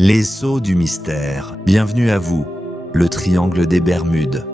Les Sceaux du mystère. Bienvenue à vous, le triangle des Bermudes.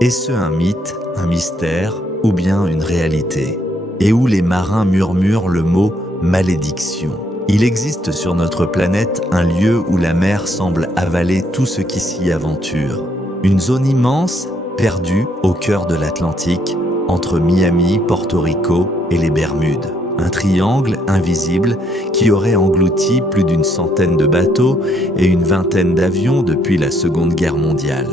Est-ce un mythe, un mystère ou bien une réalité? Et où les marins murmurent le mot « malédiction ». Il existe sur notre planète un lieu où la mer semble avaler tout ce qui s'y aventure. Une zone immense, perdue au cœur de l'Atlantique, entre Miami, Porto Rico et les Bermudes. Un triangle invisible qui aurait englouti plus d'une centaine de bateaux et une vingtaine d'avions depuis la Seconde Guerre mondiale,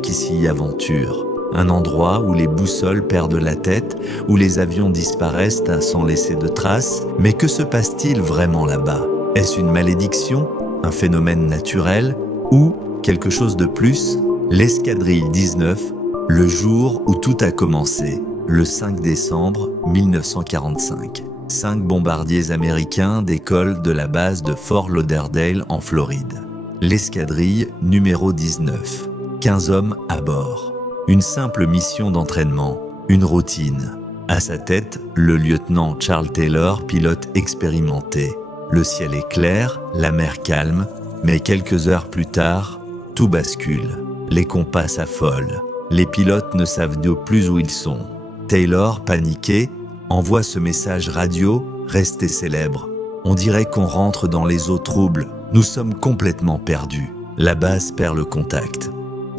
qui s'y aventurent. Un endroit où les boussoles perdent la tête, où les avions disparaissent sans laisser de traces. Mais que se passe-t-il vraiment là-bas? Est-ce une malédiction, un phénomène naturel ou quelque chose de plus? L'Escadrille 19, le jour où tout a commencé, le 5 décembre 1945. 5 bombardiers américains décollent de la base de Fort Lauderdale en Floride. L'escadrille numéro 19. 15 hommes à bord. Une simple mission d'entraînement, une routine. À sa tête, le lieutenant Charles Taylor, pilote expérimenté. Le ciel est clair, la mer calme, mais quelques heures plus tard, tout bascule. Les compas s'affolent. Les pilotes ne savent plus où ils sont. Taylor, paniqué, envoie ce message radio resté célèbre. On dirait qu'on rentre dans les eaux troubles. Nous sommes complètement perdus. La base perd le contact.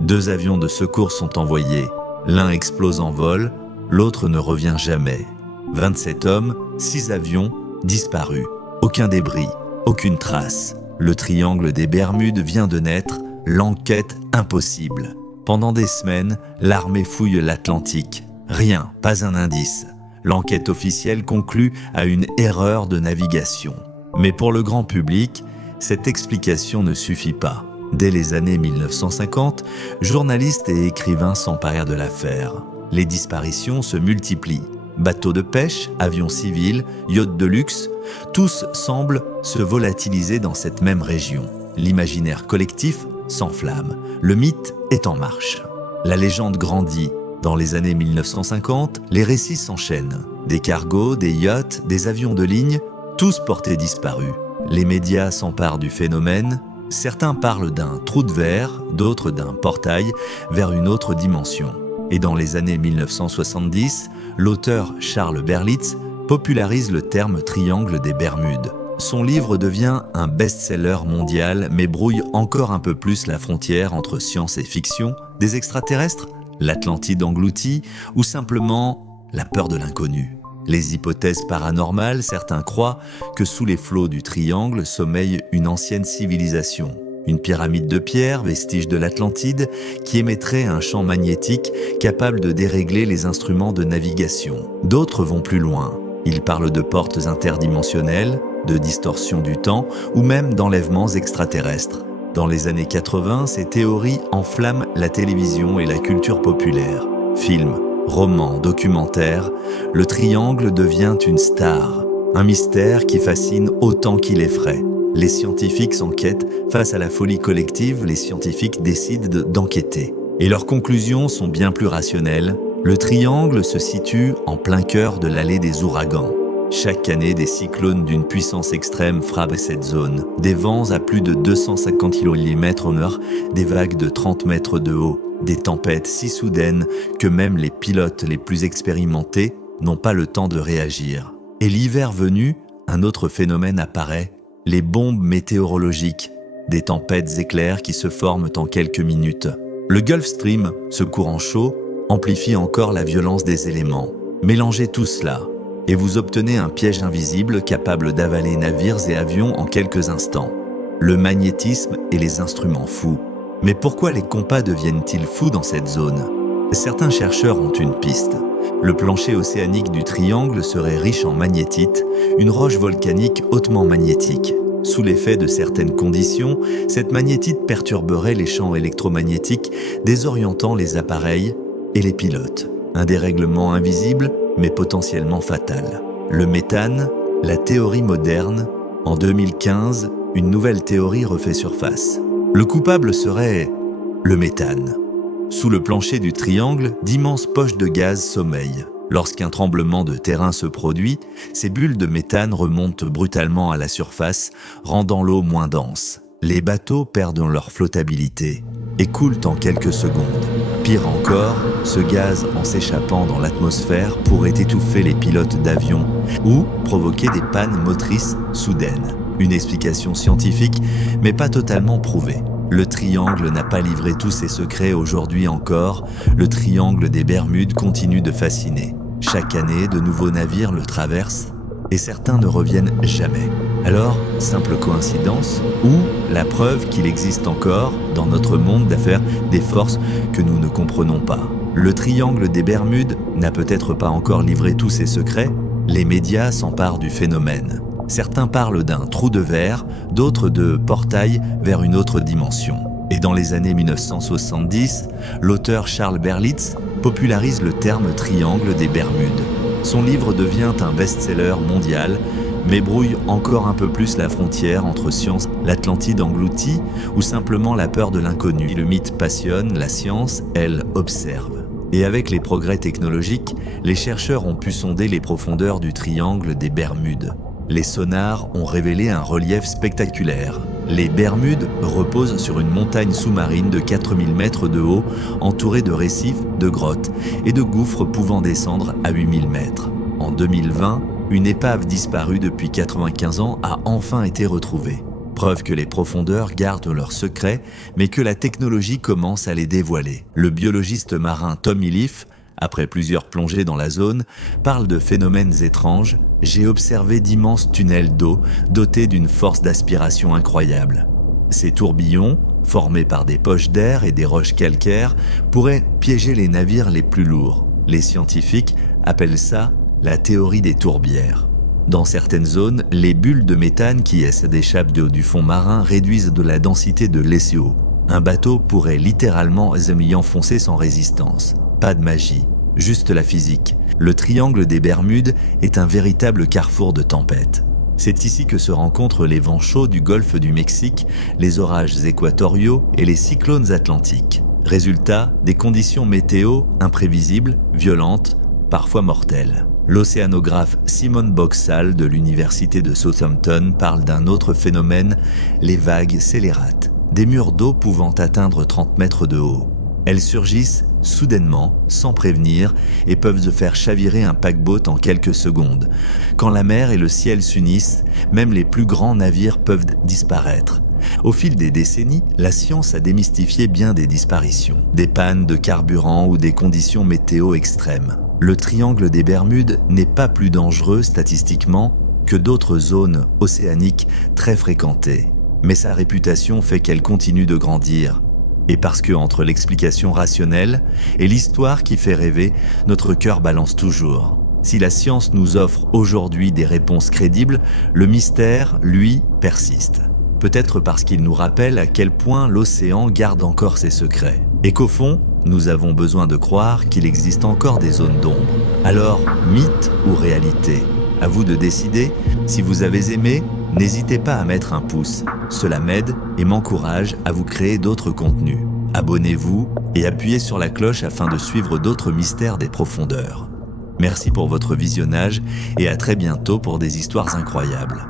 2 avions de secours sont envoyés. L'un explose en vol, l'autre ne revient jamais. 27 hommes, 6 avions, disparus. Aucun débris, aucune trace. Le triangle des Bermudes vient de naître, l'enquête impossible. Pendant des semaines, l'armée fouille l'Atlantique. Rien, pas un indice. L'enquête officielle conclut à une erreur de navigation. Mais pour le grand public, cette explication ne suffit pas. Dès les années 1950, journalistes et écrivains s'emparent de l'affaire. Les disparitions se multiplient. Bateaux de pêche, avions civils, yachts de luxe, tous semblent se volatiliser dans cette même région. L'imaginaire collectif s'enflamme. Le mythe est en marche. La légende grandit. Dans les années 1950, les récits s'enchaînent. Des cargos, des yachts, des avions de ligne, tous portés disparus. Les médias s'emparent du phénomène. Certains parlent d'un trou de verre, d'autres d'un portail vers une autre dimension. Et dans les années 1970, l'auteur Charles Berlitz popularise le terme triangle des Bermudes. Son livre devient un best-seller mondial, mais brouille encore un peu plus la frontière entre science et fiction, des extraterrestres, l'Atlantide engloutie ou simplement la peur de l'inconnu. Les hypothèses paranormales, certains croient que sous les flots du triangle sommeille une ancienne civilisation. Une pyramide de pierre, vestige de l'Atlantide, qui émettrait un champ magnétique capable de dérégler les instruments de navigation. D'autres vont plus loin. Ils parlent de portes interdimensionnelles, de distorsion du temps ou même d'enlèvements extraterrestres. Dans les années 80, ces théories enflamment la télévision et la culture populaire. Films, romans, documentaires, le triangle devient une star, un mystère qui fascine autant qu'il effraie. Les scientifiques s'enquêtent face à la folie collective, les scientifiques décident d'enquêter. Et leurs conclusions sont bien plus rationnelles. Le triangle se situe en plein cœur de l'allée des ouragans. Chaque année, des cyclones d'une puissance extrême frappent cette zone. Des vents à plus de 250 km/h, des vagues de 30 mètres de haut, des tempêtes si soudaines que même les pilotes les plus expérimentés n'ont pas le temps de réagir. Et l'hiver venu, un autre phénomène apparaît, les bombes météorologiques, des tempêtes éclairs qui se forment en quelques minutes. Le Gulf Stream, ce courant chaud, amplifie encore la violence des éléments. Mélangez tout cela, et vous obtenez un piège invisible capable d'avaler navires et avions en quelques instants. Le magnétisme et les instruments fous. Mais pourquoi les compas deviennent-ils fous dans cette zone? Certains chercheurs ont une piste. Le plancher océanique du triangle serait riche en magnétite, une roche volcanique hautement magnétique. Sous l'effet de certaines conditions, cette magnétite perturberait les champs électromagnétiques, désorientant les appareils et les pilotes. Un dérèglement invisible, mais potentiellement fatal. Le méthane, la théorie moderne. En 2015, une nouvelle théorie refait surface. Le coupable serait le méthane. Sous le plancher du triangle, d'immenses poches de gaz sommeillent. Lorsqu'un tremblement de terrain se produit, ces bulles de méthane remontent brutalement à la surface, rendant l'eau moins dense. Les bateaux perdent leur flottabilité et coulent en quelques secondes. Pire encore, ce gaz, en s'échappant dans l'atmosphère, pourrait étouffer les pilotes d'avion ou provoquer des pannes motrices soudaines. Une explication scientifique, mais pas totalement prouvée. Le triangle n'a pas livré tous ses secrets aujourd'hui encore. Le triangle des Bermudes continue de fasciner. Chaque année, de nouveaux navires le traversent et certains ne reviennent jamais. Alors, simple coïncidence ou la preuve qu'il existe encore, dans notre monde d'affaires, des forces que nous ne comprenons pas. Le triangle des Bermudes n'a peut-être pas encore livré tous ses secrets. Les médias s'emparent du phénomène. Certains parlent d'un trou de verre, d'autres de portail vers une autre dimension. Et dans les années 1970, l'auteur Charles Berlitz popularise le terme triangle des Bermudes. Son livre devient un best-seller mondial, mais brouille encore un peu plus la frontière entre science, l'Atlantide engloutie, ou simplement la peur de l'inconnu. Le mythe passionne, la science, elle, observe. Et avec les progrès technologiques, les chercheurs ont pu sonder les profondeurs du triangle des Bermudes. Les sonars ont révélé un relief spectaculaire. Les Bermudes reposent sur une montagne sous-marine de 4000 mètres de haut, entourée de récifs, de grottes et de gouffres pouvant descendre à 8000 mètres. En 2020, une épave disparue depuis 95 ans a enfin été retrouvée. Preuve que les profondeurs gardent leurs secrets, mais que la technologie commence à les dévoiler. Le biologiste marin Tom Iliffe, après plusieurs plongées dans la zone, parle de phénomènes étranges. J'ai observé d'immenses tunnels d'eau dotés d'une force d'aspiration incroyable. Ces tourbillons, formés par des poches d'air et des roches calcaires, pourraient piéger les navires les plus lourds. Les scientifiques appellent ça la théorie des tourbières. Dans certaines zones, les bulles de méthane qui se déchappent du fond marin réduisent de la densité de l'SO. Un bateau pourrait littéralement y enfoncer sans résistance. Pas de magie, juste la physique. Le triangle des Bermudes est un véritable carrefour de tempêtes. C'est ici que se rencontrent les vents chauds du golfe du Mexique, les orages équatoriaux et les cyclones atlantiques. Résultat, des conditions météo imprévisibles, violentes, parfois mortelles. L'océanographe Simone Boxall de l'université de Southampton parle d'un autre phénomène, les vagues scélérates. Des murs d'eau pouvant atteindre 30 mètres de haut. Elles surgissent soudainement, sans prévenir, et peuvent faire chavirer un paquebot en quelques secondes. Quand la mer et le ciel s'unissent, même les plus grands navires peuvent disparaître. Au fil des décennies, la science a démystifié bien des disparitions, des pannes de carburant ou des conditions météo extrêmes. Le triangle des Bermudes n'est pas plus dangereux statistiquement que d'autres zones océaniques très fréquentées. Mais sa réputation fait qu'elle continue de grandir. Et parce que entre l'explication rationnelle et l'histoire qui fait rêver, notre cœur balance toujours. Si la science nous offre aujourd'hui des réponses crédibles, le mystère, lui, persiste. Peut-être parce qu'il nous rappelle à quel point l'océan garde encore ses secrets. Et qu'au fond, nous avons besoin de croire qu'il existe encore des zones d'ombre. Alors, mythe ou réalité ? À vous de décider. Si vous avez aimé, n'hésitez pas à mettre un pouce. Cela m'aide et m'encourage à vous créer d'autres contenus. Abonnez-vous et appuyez sur la cloche afin de suivre d'autres mystères des profondeurs. Merci pour votre visionnage et à très bientôt pour des histoires incroyables.